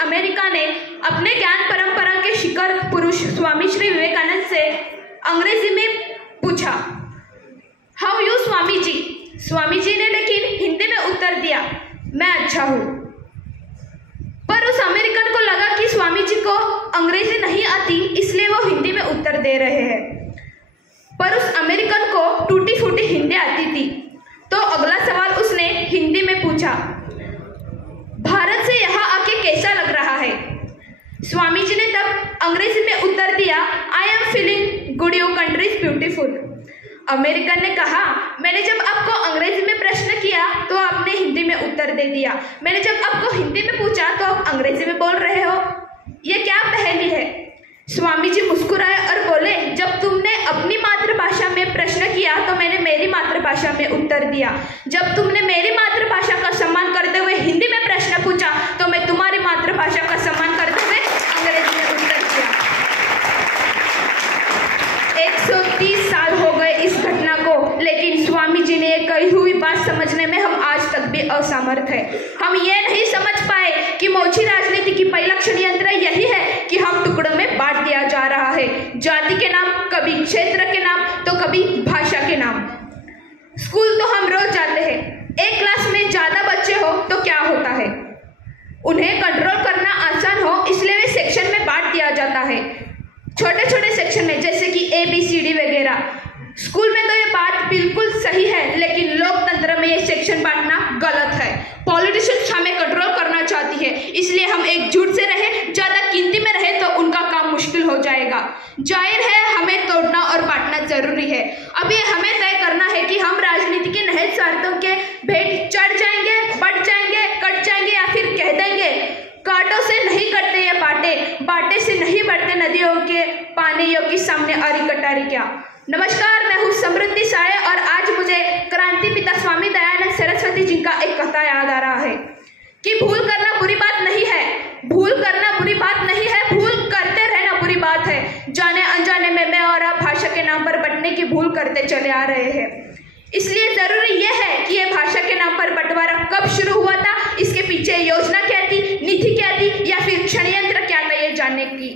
America ने अपने ज्ञान परंपरा के शिखर पुरुष स्वामी श्री विवेकानंद से अंग्रेजी में पूछा, हाउ यू स्वामी जी। स्वामी जी ने लेकिन हिंदी में उत्तर दिया, मैं अच्छा हूँ। पर उस अमेरिकन को लगा कि स्वामी जी को अंग्रेजी नहीं आती, इसलिए वो हिंदी में उत्तर दे रहे हैं। पर उस अमेरिकन को टूटी फूटी हिंदी आती थी, तो अगला सवाल उसने हिंदी में पूछा, भारत से यहाँ आके कैसा लग रहा है। स्वामी जी ने तब अंग्रेजी में उत्तर दिया, I am feeling good, your country is beautiful. American ने कहा, मैंने जब आपको अंग्रेजी में प्रश्न किया तो आपने हिंदी में उत्तर दे दिया, मैंने जब आपको हिंदी में पूछा तो आप अंग्रेजी में बोल रहे हो, ये क्या पहेली है। स्वामी जी मुस्कुराए और बोले, जब तुमने अपनी मातृभाषा में प्रश्न किया तो मैंने मेरी मातृभाषा में उत्तर दिया, जब तुमने मेरी मातृभाषा का सम्मान करते हुए हिंदी में प्रश्न पूछा तो मैं तुम्हारी मातृभाषा का सम्मान करते हुए अंग्रेजी में उत्तर दिया। 130 साल हो गए इस घटना को, लेकिन स्वामी जी ने कही हुई बात समझने में हम आज तक भी असमर्थ है। हम ये नहीं समझ पाए कि मोची राजनीति की पहला षड्यंत्र यही है कि हम टुकड़ों में बांट दिया जा रहा है, जाति के नाम, कभी क्षेत्र के नाम तो कभी भाषा के नाम। स्कूल तो हम रोज जाते हैं, एक क्लास में ज्यादा बच्चे हो तो क्या होता है, उन्हें कंट्रोल करना आसान हो इसलिए वे सेक्शन में बांट दिया जाता है, छोटे छोटे सेक्शन में, जैसे कि ABCD वगैरह। स्कूल में तो ये बात बिल्कुल सही है, लेकिन लोकतंत्र में ये सेक्शन बांटना गलत है। पॉलिटिशियंस हमें कंट्रोल करना चाहती है, इसलिए हम एकजुट से रहें, ज्यादा गिनती में रहे तो उनका काम मुश्किल हो जाएगा। जाहिर है हमें तोड़ना और बांटना जरूरी है। अब ये हमें तय करना है कि हम राजनीति के निहित स्वार्थों के भेंट चढ़ जाएंगे, बढ़ जाएंगे, कट जाएंगे या फिर कह देंगे, कांटों से नहीं कटते ये बाटे, बाटे से नहीं बढ़ते नदियों के पानियों के सामने आरी कटारी क्या। नमस्कार, मैं हूँ समृद्धि साय और आज मुझे क्रांति पिता स्वामी दयानंद सरस्वती जी का एक कथा याद आ रहा है कि भूल करना बुरी बात नहीं है, भूल करना बुरी बात नहीं है, भूल करते रहना बुरी बात है। जाने अनजाने में मैं और आप भाषा के नाम पर बंटने की भूल करते चले आ रहे हैं। इसलिए जरूरी यह है कि ये भाषा के नाम पर बंटवारा कब शुरू हुआ था, इसके पीछे योजना क्या थी, नीति क्या थी या फिर षड्यंत्र क्या था, ये जानने की।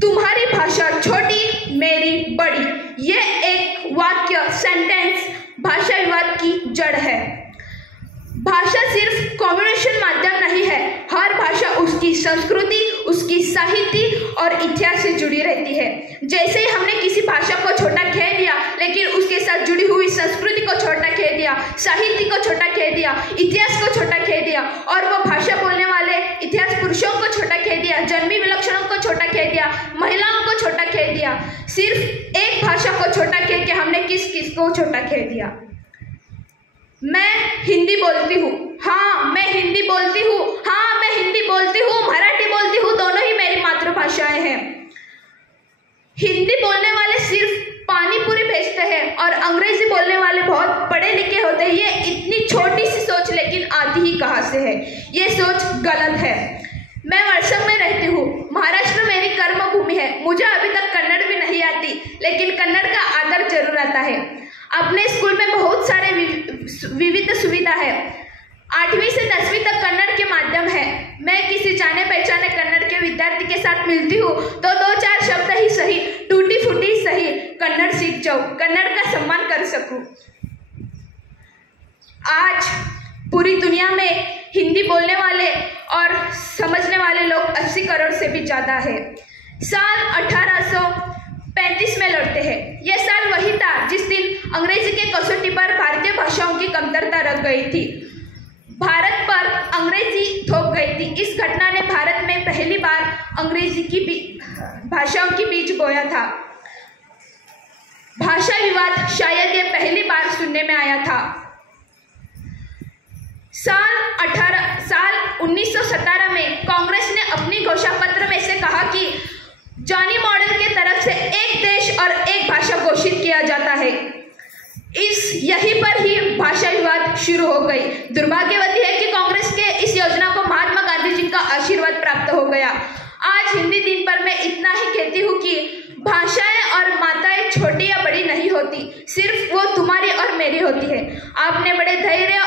तुम्हारी भाषा छोटी, मेरी बड़ी, ये एक वाक्य, सेंटेंस भाषा विवाद की जड़ है। भाषा सिर्फ कम्युनिकेशन माध्यम नहीं है, हर भाषा उसकी संस्कृति, उसकी साहित्य और इतिहास से जुड़ी रहती है। जैसे ही हमने किसी भाषा को छोटा कह दिया, लेकिन उसके साथ जुड़ी हुई संस्कृति को छोटा कह दिया, साहित्य को छोटा कह दिया, इतिहास को छोटा कह दिया और वो भाषा बोलने वाले इतिहास पुरुषों को छोटा कह दिया, जन्मी विलक्षणों को छोटा कह दिया, महिलाओं को छोटा कह दिया। सिर्फ एक भाषा को छोटा कह के हमने किस किस को छोटा कह दिया। मैं हिंदी बोलती हूँ, हाँ मैं हिंदी बोलती हूँ, हाँ मैं हिंदी बोलती हूँ, मराठी बोलती हूँ, दोनों ही मेरी मातृभाषाएं हैं। हिंदी बोलने वाले सिर्फ पानी पूरी भेजते हैं और अंग्रेजी बोलने वाले बहुत पढ़े लिखे होते हैं। ये इतनी छोटी सी सोच लेकिन आती ही कहाँ से है, ये सोच गलत है। मैं वर्षा में रहती हूँ, महाराष्ट्र मेरी कर्मभूमि है। मुझे अभी तक कन्नड़ भी नहीं आती, लेकिन कन्नड़ का आदर जरूर आता है। अपने स्कूल में बहुत सारे विविध सुविधा है। 8वीं से 10वीं तक कन्नड़ के माध्यम है। मैं किसी जाने पहचाने कन्नड़ के विद्यार्थी के साथ मिलती हूँ तो 2-4 शब्द ही सही, टूटी फूटी सही कन्नड़ सीख जाऊँ, कन्नड़ का सम्मान कर सकूँ। आज पूरी दुनिया में हिंदी बोलने वाले और समझने वाले लोग 80 करोड़ से भी ज़्यादा है। साल 1835 में लौटते हैं। यह साल वही था जिस दिन अंग्रेजी के कसौटी पर भारतीय भाषाओं की कमतरता रह गई थी, भारत पर अंग्रेजी थोप गई थी। इस घटना ने भारत में पहली बार अंग्रेजी की भाषाओं की बीज बोया था। भाषा विवाद शायद ये पहली बार सुनने में आया था। साल 1917 में कांग्रेस ने अपनी घोषणा पत्र में से कहा कि जॉनी मॉडल के तरफ से एक देश और एक भाषा घोषित किया जाता है। यहीं पर ही भाषा विवाद शुरू हो गई। दुर्भाग्यवती है कि कांग्रेस के इस योजना को महात्मा गांधी जी का आशीर्वाद प्राप्त हो गया। आज हिंदी दिन पर मैं इतना ही कहती हूँ कि भाषाएं और माताएं छोटी या बड़ी नहीं होती, सिर्फ वो तुम्हारी और मेरी होती है। आपने बड़े धैर्य